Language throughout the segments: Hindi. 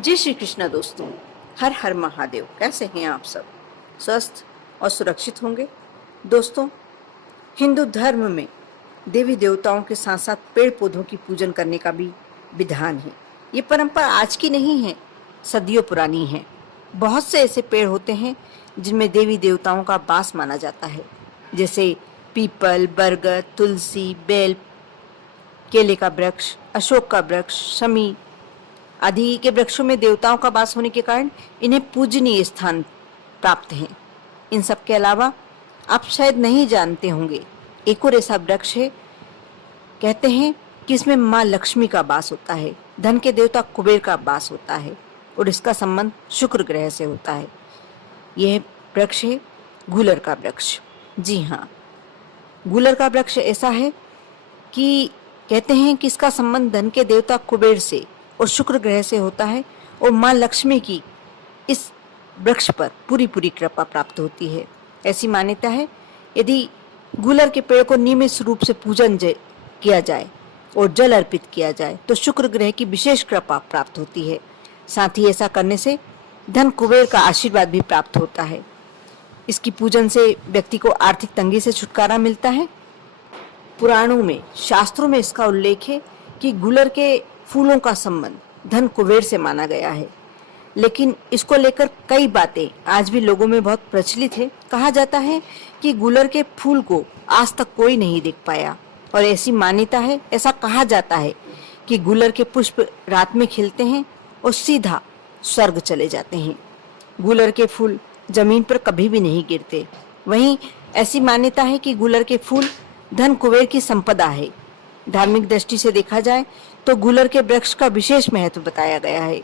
जय श्री कृष्णा दोस्तों। हर हर महादेव। कैसे हैं आप सब? स्वस्थ और सुरक्षित होंगे। दोस्तों, हिंदू धर्म में देवी देवताओं के साथ साथ पेड़ पौधों की पूजन करने का भी विधान है। ये परंपरा आज की नहीं है, सदियों पुरानी है। बहुत से ऐसे पेड़ होते हैं जिनमें देवी देवताओं का वास माना जाता है, जैसे पीपल, बरगद, तुलसी, बेल, केले का वृक्ष, अशोक का वृक्ष, शमी आदि के वृक्षों में देवताओं का वास होने के कारण इन्हें पूजनीय स्थान प्राप्त है। इन सब के अलावा आप शायद नहीं जानते होंगे, एक और ऐसा वृक्ष है, कहते हैं कि इसमें माँ लक्ष्मी का वास होता है, धन के देवता कुबेर का वास होता है और इसका संबंध शुक्र ग्रह से होता है। यह वृक्ष है गूलर का वृक्ष। जी हाँ, गूलर का वृक्ष ऐसा है कि कहते हैं कि इसका संबंध धन के देवता कुबेर से और शुक्र ग्रह से होता है और माँ लक्ष्मी की इस वृक्ष पर पूरी पूरी कृपा प्राप्त होती है। ऐसी मान्यता है, यदि गूलर के पेड़ को नियमित रूप से पूजन किया जाए और जल अर्पित किया जाए तो शुक्र ग्रह की विशेष कृपा प्राप्त होती है। साथ ही ऐसा करने से धन कुबेर का आशीर्वाद भी प्राप्त होता है। इसकी पूजन से व्यक्ति को आर्थिक तंगी से छुटकारा मिलता है। पुराणों में, शास्त्रों में इसका उल्लेख है कि गूलर के फूलों का संबंध धन कुबेर से माना गया है, लेकिन इसको लेकर कई बातें आज भी लोगों में बहुत प्रचलित है। कहा जाता है कि गूलर के फूल को आज तक कोई नहीं देख पाया और ऐसी मान्यता है, ऐसा कहा जाता है कि गूलर के पुष्प रात में खिलते हैं और सीधा स्वर्ग चले जाते हैं। गूलर के फूल जमीन पर कभी भी नहीं गिरते। वहीं ऐसी मान्यता है कि गूलर के फूल धन कुबेर की संपदा है। धार्मिक दृष्टि से देखा जाए तो गूलर के वृक्ष का विशेष महत्व बताया गया है।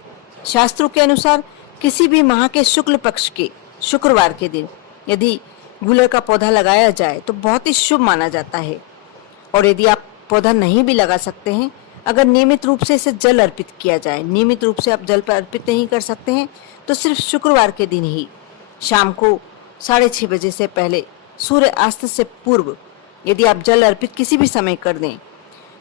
शास्त्रों के अनुसार किसी भी माह के शुक्ल पक्ष के शुक्रवार के दिन यदि गूलर का पौधा लगाया जाए तो बहुत ही शुभ माना जाता है। और यदि आप पौधा नहीं भी लगा सकते हैं, अगर नियमित रूप से इसे जल अर्पित किया जाए, नियमित रूप से आप जल पर अर्पित नहीं कर सकते हैं तो सिर्फ शुक्रवार के दिन ही शाम को 6:30 बजे से पहले सूर्य अस्त से पूर्व यदि आप जल अर्पित किसी भी समय कर दें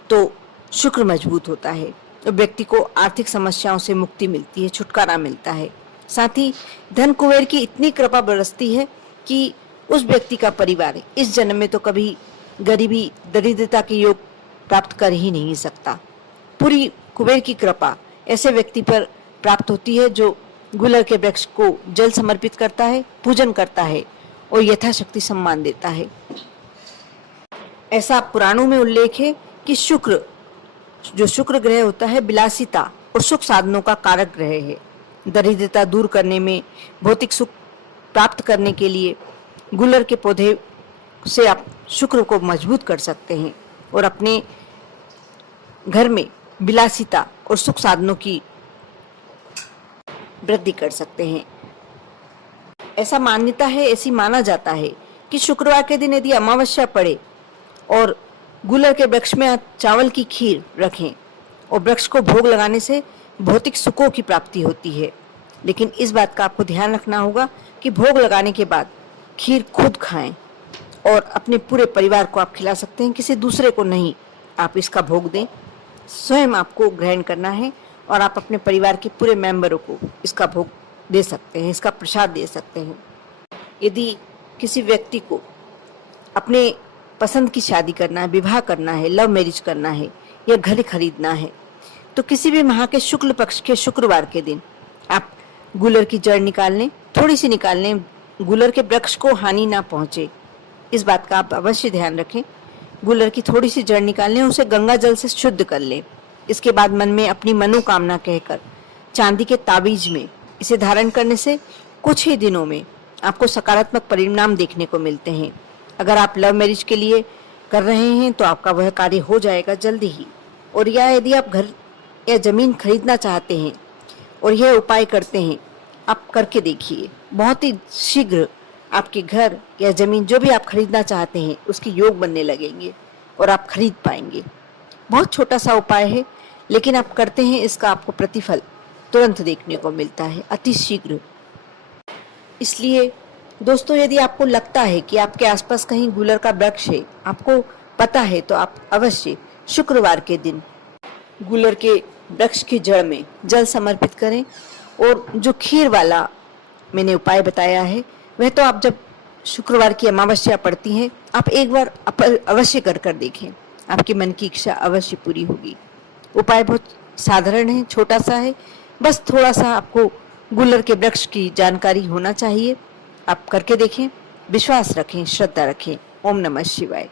तो शुक्र मजबूत होता है और व्यक्ति को आर्थिक समस्याओं से मुक्ति मिलती है, छुटकारा मिलता है। साथ ही धन कुबेर की इतनी कृपा बरसती है कि उस व्यक्ति का परिवार इस जन्म में तो कभी गरीबी, दरिद्रता के योग प्राप्त कर ही नहीं सकता। पूरी कुबेर की कृपा ऐसे व्यक्ति पर प्राप्त होती है जो गूलर के वृक्ष को जल समर्पित करता है, पूजन करता है और यथाशक्ति सम्मान देता है। ऐसा पुराणों में उल्लेख है कि शुक्र ग्रह होता है विलासिता और सुख साधनों का कारक ग्रह है। दरिद्रता दूर करने में, भौतिक सुख प्राप्त करने के लिए गूलर के पौधे से आप शुक्र को मजबूत कर सकते हैं और अपने घर में विलासिता और सुख साधनों की वृद्धि कर सकते हैं। ऐसा मान्यता है, ऐसी माना जाता है कि शुक्रवार के दिन यदि अमावस्या पड़े और गूलर के वृक्ष में आप चावल की खीर रखें और वृक्ष को भोग लगाने से भौतिक सुखों की प्राप्ति होती है। लेकिन इस बात का आपको ध्यान रखना होगा कि भोग लगाने के बाद खीर खुद खाएं और अपने पूरे परिवार को आप खिला सकते हैं, किसी दूसरे को नहीं आप इसका भोग दें। स्वयं आपको ग्रहण करना है और आप अपने परिवार के पूरे मेंबरों को इसका भोग दे सकते हैं, इसका प्रसाद दे सकते हैं। यदि किसी व्यक्ति को अपने पसंद की शादी करना है, विवाह करना है, लव मैरिज करना है या घर खरीदना है तो किसी भी माह के शुक्ल पक्ष के शुक्रवार के दिन आप गूलर की जड़ निकाल लें, थोड़ी सी निकाल लें, गूलर के वृक्ष को हानि ना पहुंचे, इस बात का आप अवश्य ध्यान रखें। गूलर की थोड़ी सी जड़ निकाल लें, उसे गंगा जल से शुद्ध कर लें। इसके बाद मन में अपनी मनोकामना कहकर चांदी के ताबीज में इसे धारण करने से कुछ ही दिनों में आपको सकारात्मक परिणाम देखने को मिलते हैं। अगर आप लव मैरिज के लिए कर रहे हैं तो आपका वह कार्य हो जाएगा जल्दी ही। और या यदि आप घर या जमीन खरीदना चाहते हैं और यह उपाय करते हैं, आप करके देखिए, बहुत ही शीघ्र आपके घर या जमीन जो भी आप खरीदना चाहते हैं उसके योग बनने लगेंगे और आप खरीद पाएंगे। बहुत छोटा सा उपाय है, लेकिन आप करते हैं, इसका आपको प्रतिफल तुरंत देखने को मिलता है, अति शीघ्र। इसलिए दोस्तों, यदि आपको लगता है कि आपके आसपास कहीं गूलर का वृक्ष है, आपको पता है, तो आप अवश्य शुक्रवार के दिन गूलर के वृक्ष की जड़ में जल समर्पित करें। और जो खीर वाला मैंने उपाय बताया है वह तो आप जब शुक्रवार की अमावस्या पड़ती हैं आप एक बार अवश्य कर देखें, आपके मन की इच्छा अवश्य पूरी होगी। उपाय बहुत साधारण है, छोटा सा है, बस थोड़ा सा आपको गुलर के वृक्ष की जानकारी होना चाहिए। आप करके देखें, विश्वास रखें, श्रद्धा रखें। ओम नमः शिवाय।